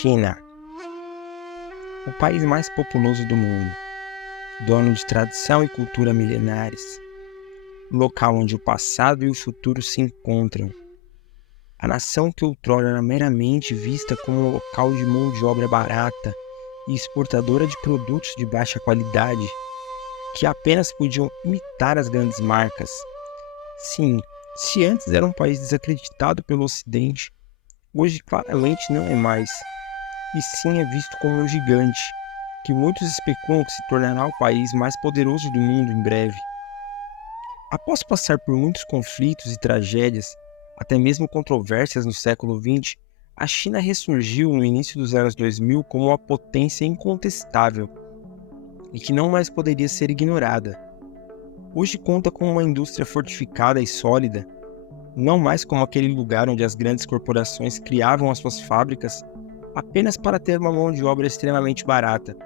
China, o país mais populoso do mundo, dono de tradição e cultura milenares, local onde o passado e o futuro se encontram. A nação que outrora era meramente vista como um local de mão de obra barata e exportadora de produtos de baixa qualidade, que apenas podiam imitar as grandes marcas. Sim, se antes era um país desacreditado pelo Ocidente, hoje claramente não é mais, e sim é visto como um gigante, que muitos especulam que se tornará o país mais poderoso do mundo em breve. Após passar por muitos conflitos e tragédias, até mesmo controvérsias no século XX, a China ressurgiu no início dos anos 2000 como uma potência incontestável e que não mais poderia ser ignorada. Hoje conta com uma indústria fortificada e sólida, não mais como aquele lugar onde as grandes corporações criavam as suas fábricas apenas para ter uma mão de obra extremamente barata.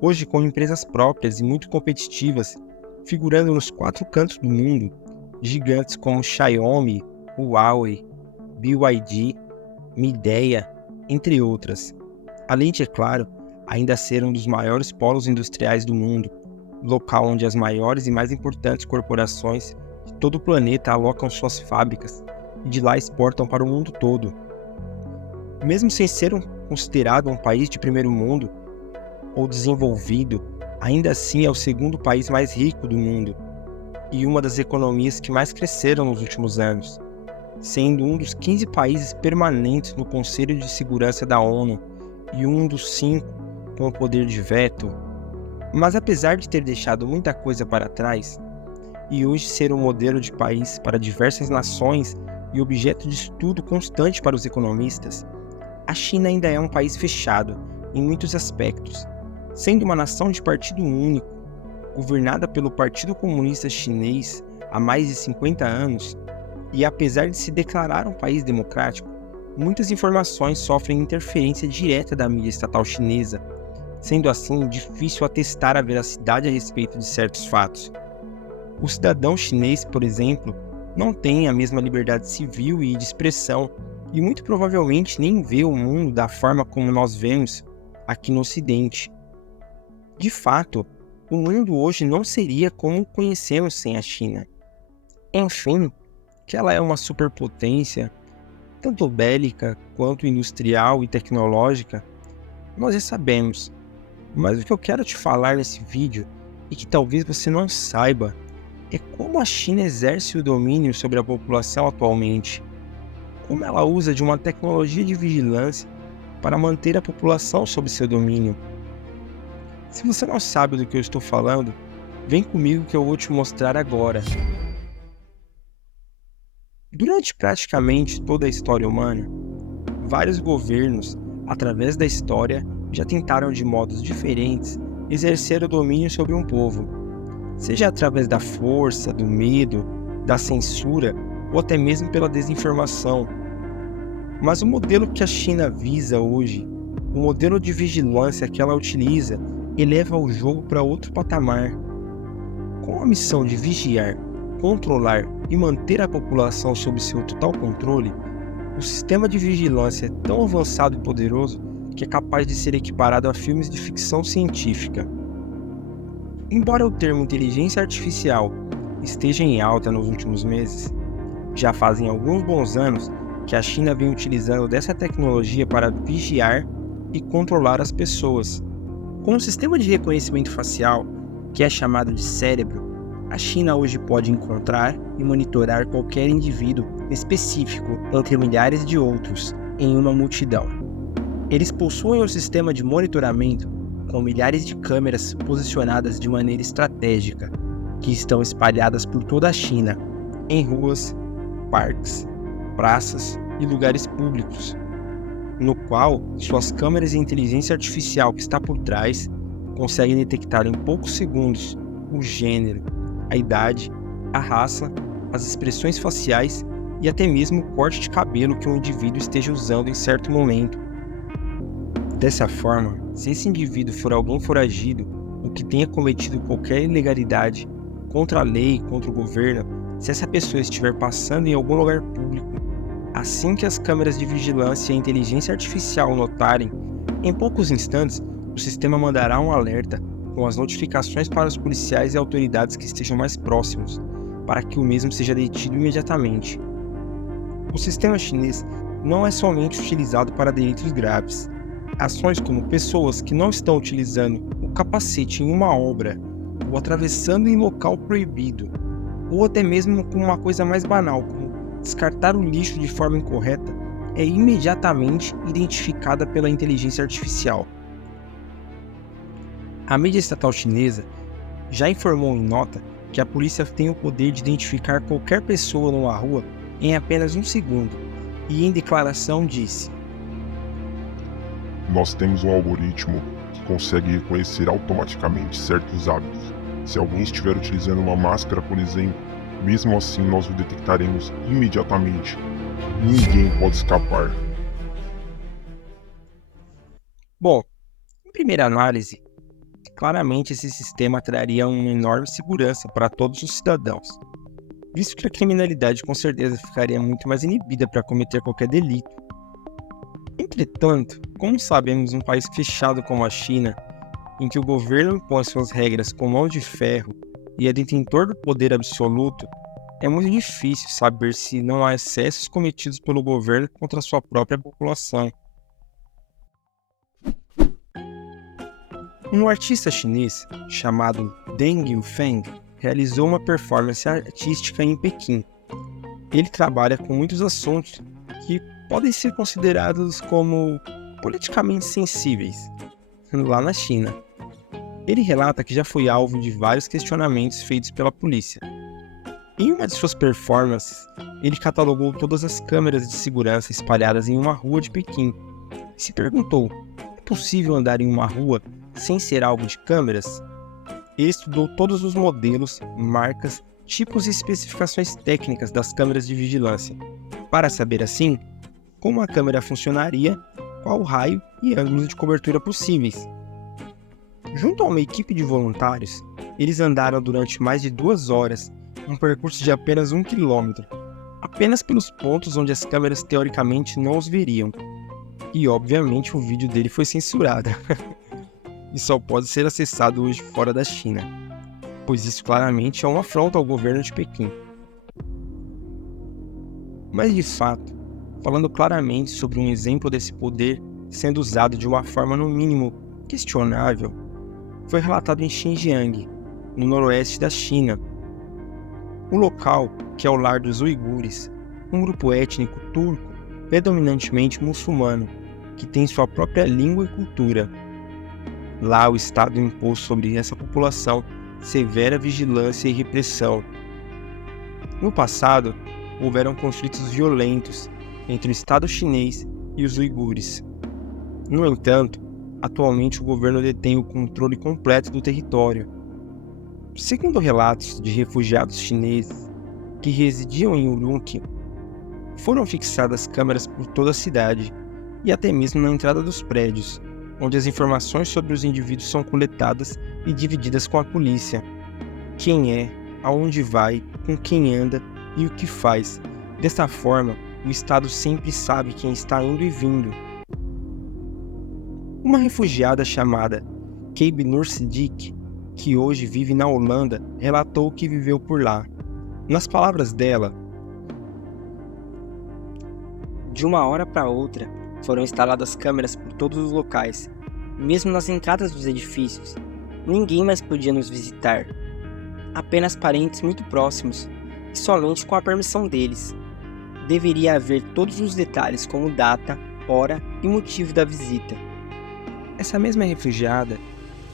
Hoje, com empresas próprias e muito competitivas, figurando nos 4 cantos do mundo, gigantes como Xiaomi, Huawei, BYD, Midea, entre outras. Além de, é claro, ainda ser um dos maiores polos industriais do mundo, local onde as maiores e mais importantes corporações de todo o planeta alocam suas fábricas e de lá exportam para o mundo todo. Mesmo sem ser considerado um país de primeiro mundo ou desenvolvido, ainda assim é o segundo país mais rico do mundo e uma das economias que mais cresceram nos últimos anos, sendo um dos 15 países permanentes no Conselho de Segurança da ONU e um dos 5 com o poder de veto. Mas apesar de ter deixado muita coisa para trás, e hoje ser um modelo de país para diversas nações e objeto de estudo constante para os economistas, a China ainda é um país fechado em muitos aspectos, sendo uma nação de partido único, governada pelo Partido Comunista Chinês há mais de 50 anos, e apesar de se declarar um país democrático, muitas informações sofrem interferência direta da mídia estatal chinesa, sendo assim difícil atestar a veracidade a respeito de certos fatos. O cidadão chinês, por exemplo, não tem a mesma liberdade civil e de expressão e muito provavelmente nem vê o mundo da forma como nós vemos aqui no Ocidente. De fato, o mundo hoje não seria como o conhecemos sem a China. Enfim, que ela é uma superpotência, tanto bélica quanto industrial e tecnológica, nós já sabemos. Mas o que eu quero te falar nesse vídeo, e que talvez você não saiba, é como a China exerce o domínio sobre a população atualmente. Como ela usa de uma tecnologia de vigilância para manter a população sob seu domínio. Se você não sabe do que eu estou falando, vem comigo que eu vou te mostrar agora. Durante praticamente toda a história humana, vários governos, através da história, já tentaram de modos diferentes exercer o domínio sobre um povo, seja através da força, do medo, da censura ou até mesmo pela desinformação. Mas o modelo que a China visa hoje, o modelo de vigilância que ela utiliza, eleva o jogo para outro patamar. Com a missão de vigiar, controlar e manter a população sob seu total controle, o sistema de vigilância é tão avançado e poderoso que é capaz de ser equiparado a filmes de ficção científica. Embora o termo inteligência artificial esteja em alta nos últimos meses, já fazem alguns bons anos que a China vem utilizando dessa tecnologia para vigiar e controlar as pessoas. Com o sistema de reconhecimento facial, que é chamado de cérebro, a China hoje pode encontrar e monitorar qualquer indivíduo específico entre milhares de outros em uma multidão. Eles possuem um sistema de monitoramento com milhares de câmeras posicionadas de maneira estratégica, que estão espalhadas por toda a China, em ruas, parques, praças e lugares públicos, no qual suas câmeras de inteligência artificial que está por trás conseguem detectar em poucos segundos o gênero, a idade, a raça, as expressões faciais e até mesmo o corte de cabelo que um indivíduo esteja usando em certo momento. Dessa forma, se esse indivíduo for alguém foragido ou que tenha cometido qualquer ilegalidade contra a lei, contra o governo, se essa pessoa estiver passando em algum lugar público, Assim que as câmeras de vigilância e a inteligência artificial o notarem, em poucos instantes o sistema mandará um alerta com as notificações para os policiais e autoridades que estejam mais próximos, para que o mesmo seja detido imediatamente. O sistema chinês não é somente utilizado para delitos graves. Ações como pessoas que não estão utilizando o capacete em uma obra, ou atravessando em local proibido, ou até mesmo com uma coisa mais banal, como descartar o lixo de forma incorreta, é imediatamente identificada pela inteligência artificial. A mídia estatal chinesa já informou em nota que a polícia tem o poder de identificar qualquer pessoa numa rua em apenas 1 segundo, e em declaração disse: Nós temos um algoritmo que consegue reconhecer automaticamente certos hábitos. Se alguém estiver utilizando uma máscara, por exemplo, mesmo assim nós o detectaremos imediatamente. Ninguém pode escapar. Bom, em primeira análise, claramente esse sistema traria uma enorme segurança para todos os cidadãos, visto que a criminalidade com certeza ficaria muito mais inibida para cometer qualquer delito. Entretanto, como sabemos, um país fechado como a China, em que o governo impõe suas regras com mão de ferro e é detentor do poder absoluto, é muito difícil saber se não há excessos cometidos pelo governo contra a sua própria população. Um artista chinês chamado Deng Yufeng realizou uma performance artística em Pequim. Ele trabalha com muitos assuntos que podem ser considerados como politicamente sensíveis, lá na China. Ele relata que já foi alvo de vários questionamentos feitos pela polícia. Em uma de suas performances, ele catalogou todas as câmeras de segurança espalhadas em uma rua de Pequim e se perguntou: é possível andar em uma rua sem ser alvo de câmeras? Ele estudou todos os modelos, marcas, tipos e especificações técnicas das câmeras de vigilância, para saber assim como a câmera funcionaria, qual raio e ângulos de cobertura possíveis. Junto a uma equipe de voluntários, eles andaram durante mais de 2 horas, um percurso de apenas 1 quilômetro, apenas pelos pontos onde as câmeras teoricamente não os veriam. E obviamente o vídeo dele foi censurado. E só pode ser acessado hoje fora da China, pois isso claramente é uma afronta ao governo de Pequim. Mas de fato, falando claramente sobre um exemplo desse poder sendo usado de uma forma no mínimo questionável, foi relatado em Xinjiang, no noroeste da China. O local, que é o lar dos uigures, um grupo étnico turco predominantemente muçulmano, que tem sua própria língua e cultura. Lá o Estado impôs sobre essa população severa vigilância e repressão. No passado, houveram conflitos violentos entre o Estado chinês e os uigures. No entanto, atualmente o governo detém o controle completo do território. Segundo relatos de refugiados chineses que residiam em Urumqi, foram fixadas câmeras por toda a cidade e até mesmo na entrada dos prédios, onde as informações sobre os indivíduos são coletadas e divididas com a polícia. Quem é, aonde vai, com quem anda e o que faz. Desta forma, o Estado sempre sabe quem está indo e vindo. Uma refugiada chamada Keib Nur Siddiq, que hoje vive na Holanda, relatou o que viveu por lá. Nas palavras dela, de uma hora para outra, foram instaladas câmeras por todos os locais, mesmo nas entradas dos edifícios. Ninguém mais podia nos visitar. Apenas parentes muito próximos, e somente com a permissão deles. Deveria haver todos os detalhes como data, hora e motivo da visita. Essa mesma refugiada,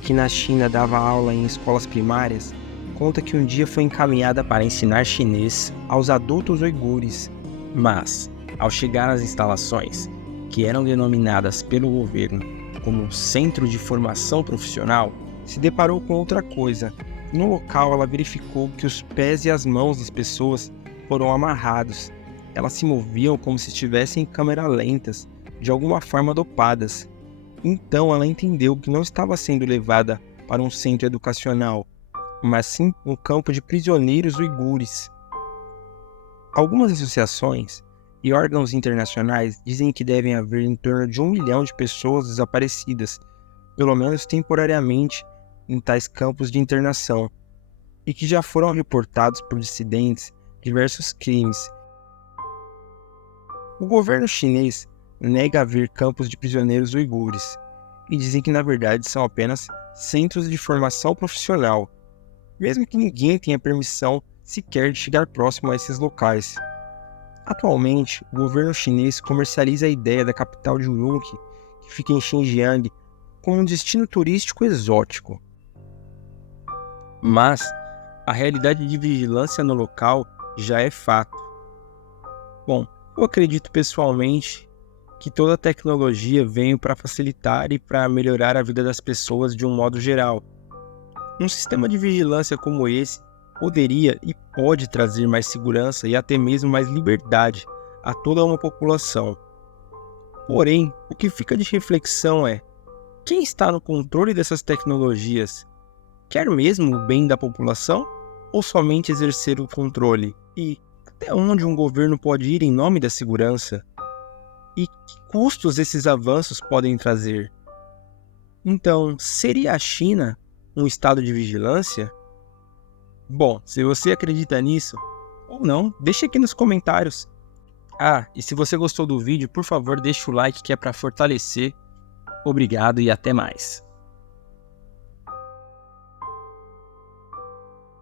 que na China dava aula em escolas primárias, conta que um dia foi encaminhada para ensinar chinês aos adultos uigures, mas, ao chegar às instalações, que eram denominadas pelo governo como Centro de Formação Profissional, se deparou com outra coisa. No local, ela verificou que os pés e as mãos das pessoas foram amarrados. Elas se moviam como se estivessem em câmera lentas, de alguma forma dopadas. Então ela entendeu que não estava sendo levada para um centro educacional, mas sim um campo de prisioneiros uigures. Algumas associações e órgãos internacionais dizem que devem haver em torno de 1 milhão de pessoas desaparecidas, pelo menos temporariamente, em tais campos de internação, e que já foram reportados por dissidentes diversos crimes. O governo chinês nega haver campos de prisioneiros uigures e dizem que na verdade são apenas centros de formação profissional, mesmo que ninguém tenha permissão sequer de chegar próximo a esses locais. Atualmente, o governo chinês comercializa a ideia da capital de Urumqi, que fica em Xinjiang, como um destino turístico exótico. Mas a realidade de vigilância no local já é fato. Bom, eu acredito pessoalmente que toda a tecnologia veio para facilitar e para melhorar a vida das pessoas de um modo geral. Um sistema de vigilância como esse poderia e pode trazer mais segurança e até mesmo mais liberdade a toda uma população. Porém, o que fica de reflexão é: quem está no controle dessas tecnologias quer mesmo o bem da população ou somente exercer o controle? E até onde um governo pode ir em nome da segurança? E que custos esses avanços podem trazer? Então, seria a China um estado de vigilância? Bom, se você acredita nisso ou não, deixe aqui nos comentários. E se você gostou do vídeo, por favor, deixe o like que é para fortalecer. Obrigado e até mais.